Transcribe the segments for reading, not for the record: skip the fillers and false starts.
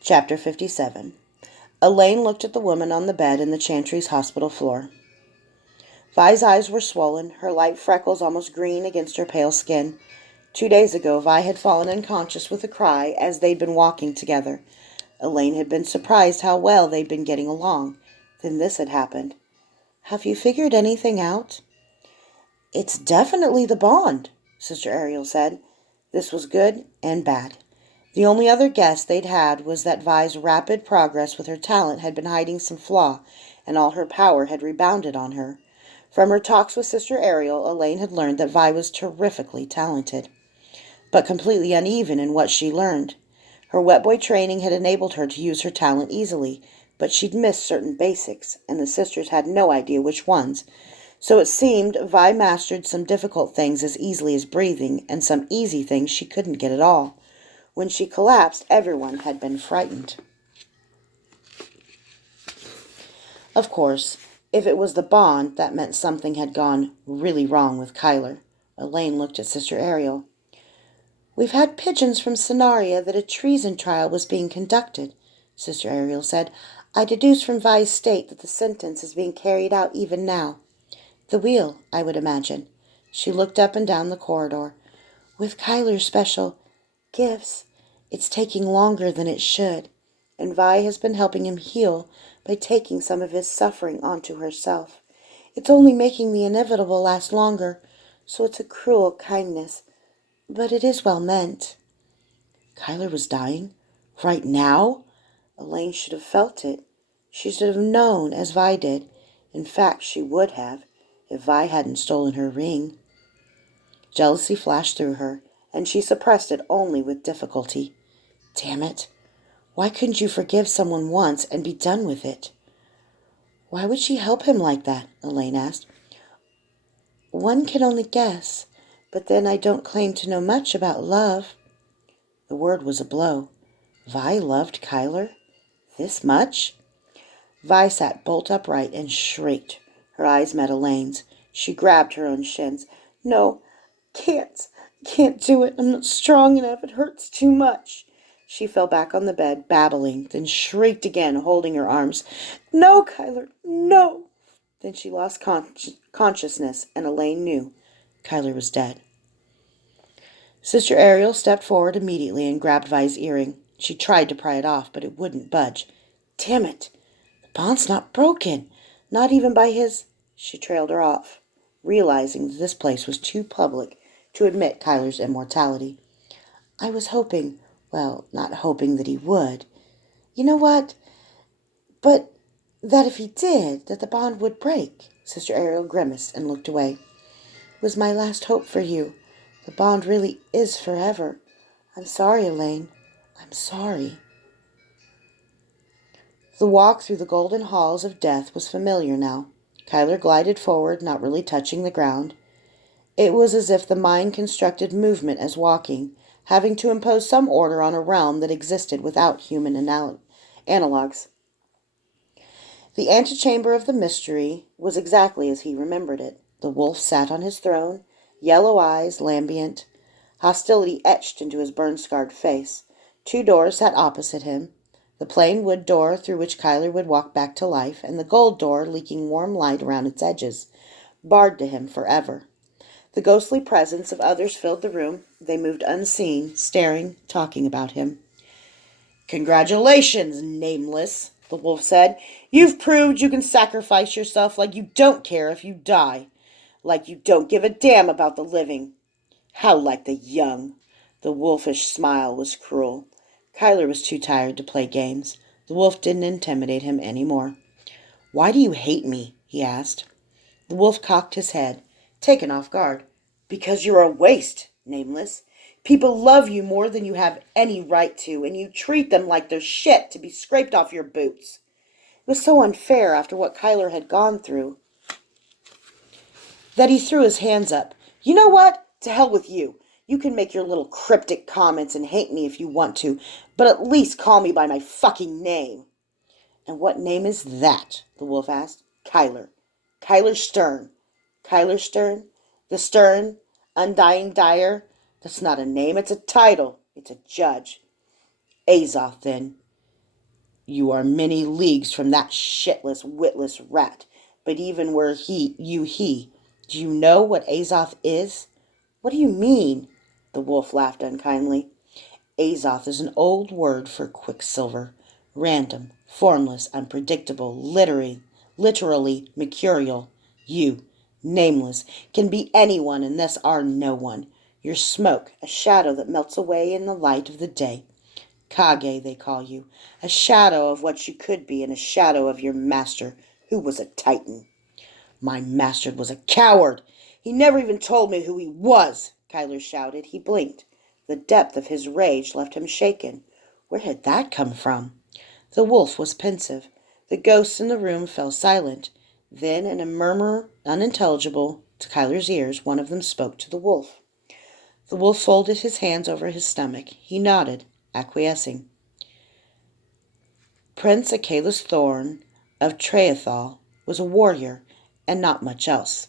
Chapter 57. Elaine looked at the woman on the bed in the chantry's hospital floor. Vi's eyes were swollen, her light freckles almost green against her pale skin. 2 days ago, Vi had fallen unconscious with a cry as they'd been walking together. Elaine had been surprised how well they'd been getting along. Then this had happened. "Have you figured anything out?" "It's definitely the bond," Sister Ariel said. This was good and bad. The only other guess they'd had was that Vi's rapid progress with her talent had been hiding some flaw, and all her power had rebounded on her. From her talks with Sister Ariel, Elaine had learned that Vi was terrifically talented, but completely uneven in what she learned. Her wet boy training had enabled her to use her talent easily, but she'd missed certain basics, and the sisters had no idea which ones. So it seemed Vi mastered some difficult things as easily as breathing, and some easy things she couldn't get at all. When she collapsed, everyone had been frightened. Of course, if it was the bond, that meant something had gone really wrong with Kyler. Elaine looked at Sister Ariel. "We've had pigeons from Scenaria that a treason trial was being conducted," Sister Ariel said. "I deduce from Vi's state that the sentence is being carried out even now. The wheel, I would imagine." She looked up and down the corridor. "With Kyler's special gifts, it's taking longer than it should, and Vi has been helping him heal by taking some of his suffering onto herself. It's only making the inevitable last longer, so it's a cruel kindness, but it is well meant." Kyler was dying? Right now? Elaine should have felt it. She should have known, as Vi did. In fact, she would have, if Vi hadn't stolen her ring. Jealousy flashed through her, and she suppressed it only with difficulty. Damn it! Why couldn't you forgive someone once and be done with it? "Why would she help him like that?" Elaine asked. "One can only guess, but then I don't claim to know much about love." The word was a blow. Vi loved Kyler? This much? Vi sat bolt upright and shrieked. Her eyes met Elaine's. She grabbed her own shins. "No, can't do it. I'm not strong enough. It hurts too much." She fell back on the bed, babbling, then shrieked again, holding her arms. "No, Kyler, no!" Then she lost consciousness, and Elaine knew Kyler was dead. Sister Ariel stepped forward immediately and grabbed Vi's earring. She tried to pry it off, but it wouldn't budge. "Damn it! The bond's not broken. Not even by his—" She trailed her off, realizing that this place was too public to admit Kyler's immortality. "I was hoping, well, not hoping that he would. You know what? But that if he did, that the bond would break." Sister Ariel grimaced and looked away. "It was my last hope for you. The bond really is forever. I'm sorry, Elaine. I'm sorry." The walk through the golden halls of death was familiar now. Kyler glided forward, not really touching the ground. It was as if the mind constructed movement as walking, having to impose some order on a realm that existed without human analogues. The antechamber of the mystery was exactly as he remembered it. The wolf sat on his throne, yellow eyes lambent, hostility etched into his burn-scarred face. 2 doors sat opposite him, the plain wood door through which Kyler would walk back to life, and the gold door leaking warm light around its edges, barred to him forever. The ghostly presence of others filled the room. They moved unseen, staring, talking about him. "Congratulations, Nameless," the wolf said. "You've proved you can sacrifice yourself like you don't care if you die. Like you don't give a damn about the living. How like the young." The wolfish smile was cruel. Kyler was too tired to play games. The wolf didn't intimidate him any more. "Why do you hate me?" he asked. The wolf cocked his head, taken off guard. "Because you're a waste, Nameless. People love you more than you have any right to, and you treat them like they're shit to be scraped off your boots." It was so unfair after what Kyler had gone through that he threw his hands up. "You know what? To hell with you. You can make your little cryptic comments and hate me if you want to, but at least call me by my fucking name." "And what name is that?" the wolf asked. "Kyler. Kyler Stern. Kyler Stern? The Stern, Undying Dyer? That's not a name, it's a title. It's a judge." "Azoth, then." You are many leagues from that shitless, witless rat. But even were he, do you know what Azoth is? What do you mean? The wolf laughed unkindly. Azoth is an old word for quicksilver. Random, formless, unpredictable, literally mercurial. You, nameless, can be anyone and thus are no one. Your smoke, a shadow that melts away in the light of the day. Kage, they call you, a shadow of what you could be and a shadow of your master, who was a titan. My master was a coward. He never even told me who he was, Kyler shouted. He blinked. The depth of his rage left him shaken. Where had that come from? The wolf was pensive. The ghosts in the room fell silent. Then, in a murmur unintelligible to Kyler's ears, one of them spoke to the wolf. The wolf folded his hands over his stomach. He nodded, acquiescing. Prince Achilles Thorn of Treathal was a warrior, and not much else.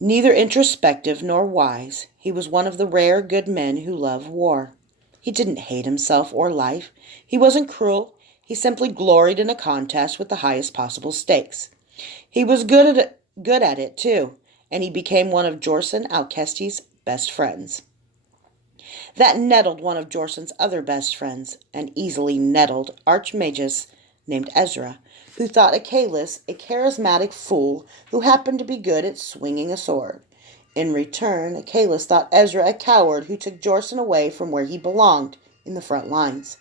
Neither introspective nor wise, he was one of the rare good men who love war. He didn't hate himself or life. He wasn't cruel. He simply gloried in a contest with the highest possible stakes. He was good at it, too, and he became one of Jorson Alcestis's best friends. That nettled one of Jorson's other best friends, an easily nettled archmagus named Ezra, who thought Achilles a charismatic fool who happened to be good at swinging a sword. In return, Achilles thought Ezra a coward who took Jorson away from where he belonged, in the front lines.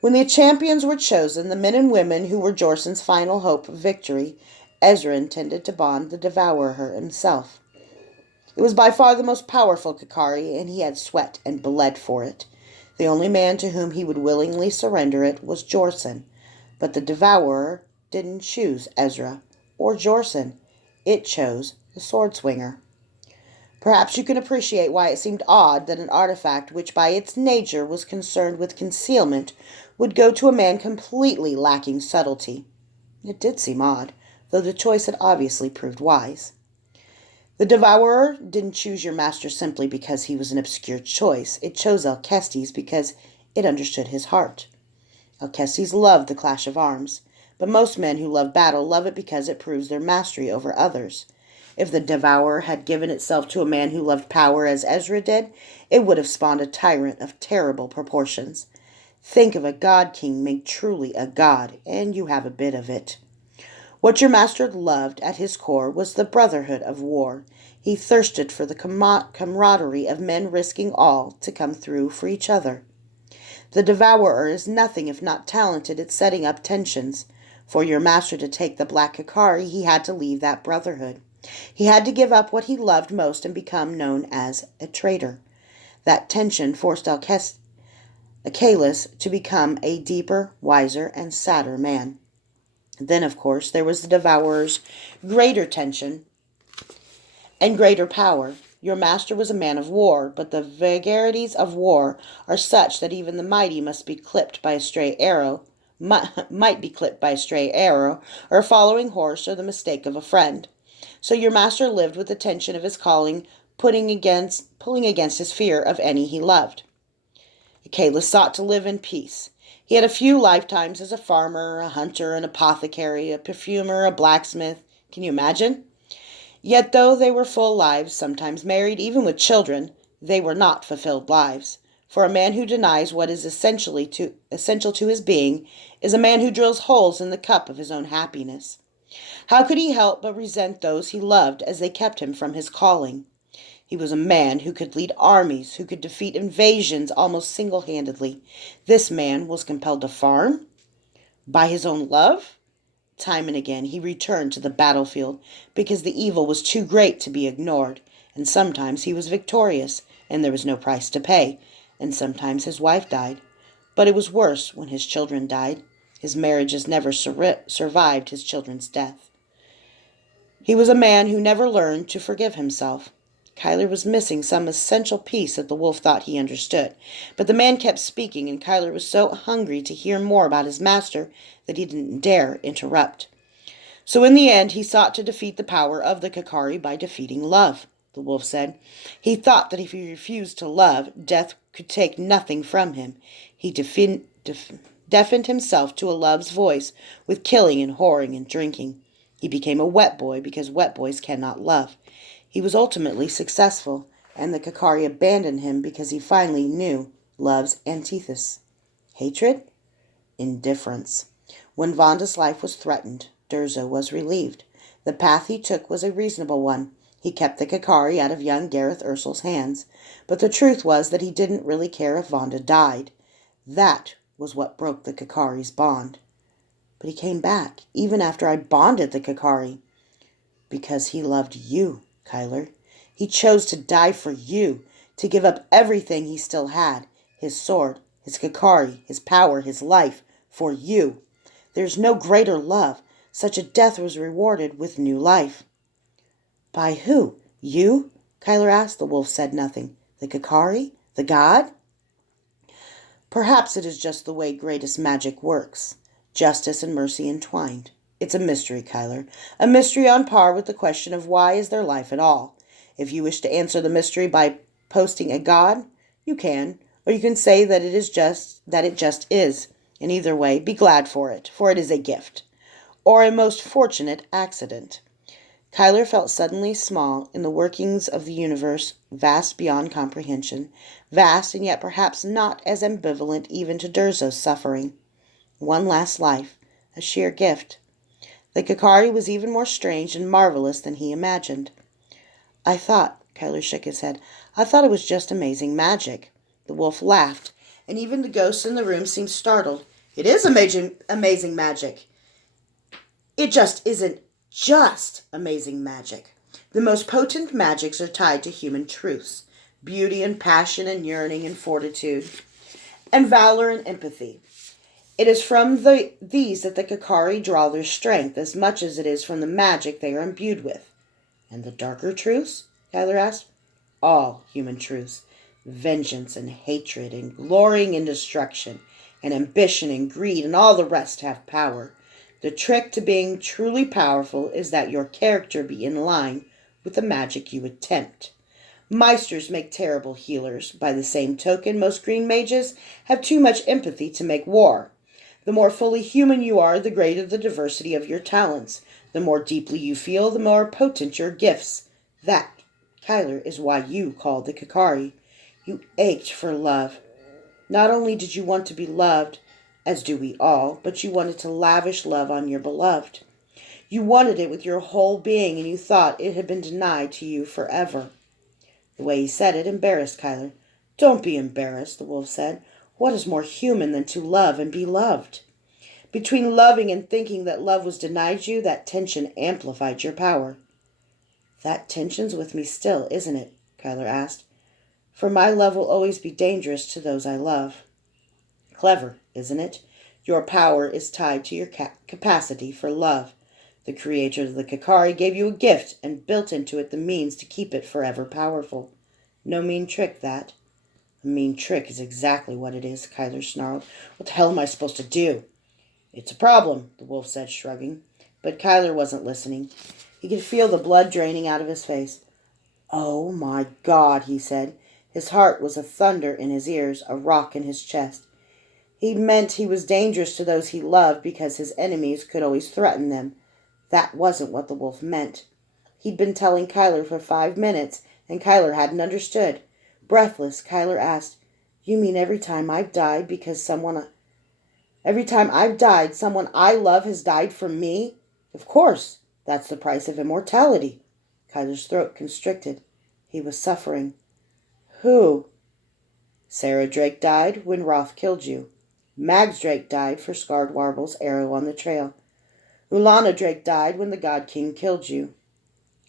When the champions were chosen, the men and women who were Jorson's final hope of victory, Ezra intended to bond the devourer himself. It was by far the most powerful Kakari, and he had sweat and bled for it. The only man to whom he would willingly surrender it was Jorson, but the devourer didn't choose Ezra or Jorson. It chose the sword-swinger. Perhaps you can appreciate why it seemed odd that an artifact which by its nature was concerned with concealment would go to a man completely lacking subtlety. It did seem odd, though the choice had obviously proved wise. The devourer didn't choose your master simply because he was an obscure choice. It chose Alcestis because it understood his heart. Alcestis loved the clash of arms, but most men who love battle love it because it proves their mastery over others. If the devourer had given itself to a man who loved power as Ezra did, it would have spawned a tyrant of terrible proportions. Think of a god-king made truly a god, and you have a bit of it. What your master loved at his core was the brotherhood of war. He thirsted for the camaraderie of men risking all to come through for each other. The devourer is nothing if not talented at setting up tensions. For your master to take the Black Kakari, he had to leave that brotherhood. He had to give up what he loved most and become known as a traitor. That tension forced Achilles to become a deeper, wiser, and sadder man. Then, of course, there was the devourer's greater tension and greater power. Your master was a man of war, but the vagaries of war are such that even the mighty must be clipped by a stray arrow, might be clipped by a stray arrow, or a following horse, or the mistake of a friend. So your master lived with the tension of his calling, pulling against his fear of any he loved. Achilles sought to live in peace. He had a few lifetimes as a farmer, a hunter, an apothecary, a perfumer, a blacksmith. Can you imagine? Yet though they were full lives, sometimes married, even with children, they were not fulfilled lives. For a man who denies what is essential to his being is a man who drills holes in the cup of his own happiness. How could he help but resent those he loved as they kept him from his calling? He was a man who could lead armies, who could defeat invasions almost single-handedly. This man was compelled to farm? By his own love? Time and again he returned to the battlefield because the evil was too great to be ignored, and sometimes he was victorious, and there was no price to pay, and sometimes his wife died. But it was worse when his children died. His marriages never survived his children's death. He was a man who never learned to forgive himself. Kyler was missing some essential piece that the wolf thought he understood. But the man kept speaking, and Kyler was so hungry to hear more about his master that he didn't dare interrupt. So in the end, he sought to defeat the power of the Kakari by defeating love, the wolf said. He thought that if he refused to love, death could take nothing from him. He deafened himself to a love's voice with killing and whoring and drinking. He became a wet boy because wet boys cannot love. He was ultimately successful, and the Kakari abandoned him because he finally knew love's antithesis. Hatred? Indifference. When Vonda's life was threatened, Durzo was relieved. The path he took was a reasonable one. He kept the Kakari out of young Gareth Ursel's hands, but the truth was that he didn't really care if Vonda died. That was what broke the Kakari's bond. But he came back, even after I bonded the Kakari. Because he loved you, Kyler. He chose to die for you, to give up everything he still had, his sword, his Kakari, his power, his life, for you. There's no greater love. Such a death was rewarded with new life. By who? You? Kyler asked. The wolf said nothing. The Kakari? The god? Perhaps it is just the way greatest magic works. Justice and mercy entwined. It's a mystery, Kyler. A mystery on par with the question of why is there life at all. If you wish to answer the mystery by posting a god, you can. Or you can say that it just is. In either way, be glad for it is a gift. Or a most fortunate accident. Kyler felt suddenly small in the workings of the universe, vast beyond comprehension, vast and yet perhaps not as ambivalent even to Durzo's suffering. One last life, a sheer gift. The Kakari was even more strange and marvelous than he imagined. Kyler shook his head, I thought it was just amazing magic. The wolf laughed, and even the ghosts in the room seemed startled. It is amazing magic. It just isn't just amazing magic. The most potent magics are tied to human truths, beauty and passion and yearning and fortitude, and valor and empathy. It is from these that the Kakari draw their strength as much as it is from the magic they are imbued with. And the darker truths? Kyler asked. All human truths. Vengeance and hatred and glorying in destruction and ambition and greed and all the rest have power. The trick to being truly powerful is that your character be in line with the magic you attempt. Meisters make terrible healers. By the same token, most green mages have too much empathy to make war. The more fully human you are, the greater the diversity of your talents. The more deeply you feel, the more potent your gifts. That, Kyler, is why you called the Kakari. You ached for love. Not only did you want to be loved, as do we all, but you wanted to lavish love on your beloved. You wanted it with your whole being, and you thought it had been denied to you forever. The way he said it embarrassed Kyler. Don't be embarrassed, the wolf said. What is more human than to love and be loved? Between loving and thinking that love was denied you, that tension amplified your power. That tension's with me still, isn't it? Kyler asked. For my love will always be dangerous to those I love. Clever, isn't it? Your power is tied to your capacity for love. The creator of the Kakari gave you a gift and built into it the means to keep it forever powerful. No mean trick, that. A mean trick is exactly what it is, Kyler snarled. What the hell am I supposed to do? It's a problem, the wolf said, shrugging. But Kyler wasn't listening. He could feel the blood draining out of his face. Oh, my God, he said. His heart was a thunder in his ears, a rock in his chest. He meant he was dangerous to those he loved because his enemies could always threaten them. That wasn't what the wolf meant. He'd been telling Kyler for 5 minutes, and Kyler hadn't understood. Breathless, Kyler asked, You mean every time I've died someone I love has died for me? Of course. That's the price of immortality. Kyler's throat constricted. He was suffering. Who? Sarah Drake died when Roth killed you. Mags Drake died for Scarred Warble's arrow on the trail. Ulana Drake died when the God King killed you.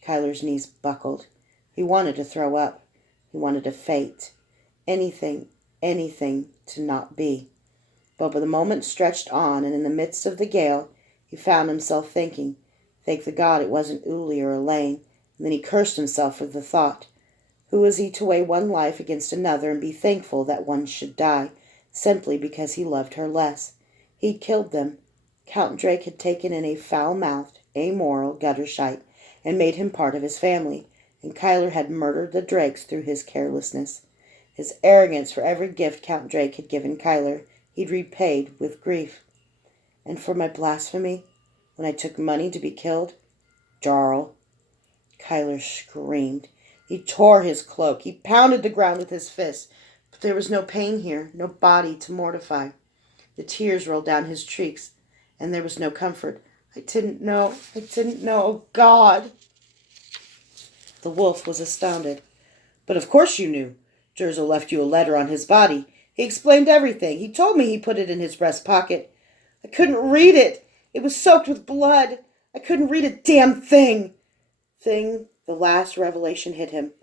Kyler's knees buckled. He wanted to throw up. He wanted to faint. Anything to not be. But the moment stretched on, and in the midst of the gale, he found himself thinking, thank the God it wasn't Uli or Elaine, and then he cursed himself for the thought. Who was he to weigh one life against another and be thankful that one should die, simply because he loved her less? He'd killed them. Count Drake had taken in a foul-mouthed, amoral guttershite and made him part of his family, and Kyler had murdered the Drakes through his carelessness. His arrogance for every gift Count Drake had given Kyler, he'd repaid with grief. And for my blasphemy, when I took money to be killed, Jarl. Kyler screamed. He tore his cloak. He pounded the ground with his fists. But there was no pain here, no body to mortify. The tears rolled down his cheeks, and there was no comfort. I didn't know. Oh, God. The wolf was astounded. But of course you knew. Jerzel left you a letter on his body. He explained everything. He told me he put it in his breast pocket. I couldn't read it. It was soaked with blood. I couldn't read a damn thing. The last revelation hit him.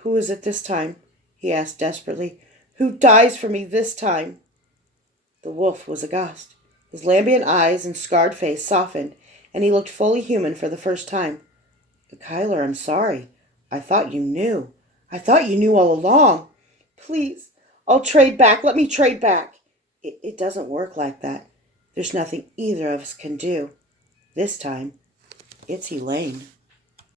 Who is it this time? He asked desperately. Who dies for me this time? The wolf was aghast. His lambent eyes and scarred face softened, and he looked fully human for the first time. Kyler, I'm sorry. I thought you knew. I thought you knew all along. Please, I'll trade back. Let me trade back. It doesn't work like that. There's nothing either of us can do. This time, it's Elaine.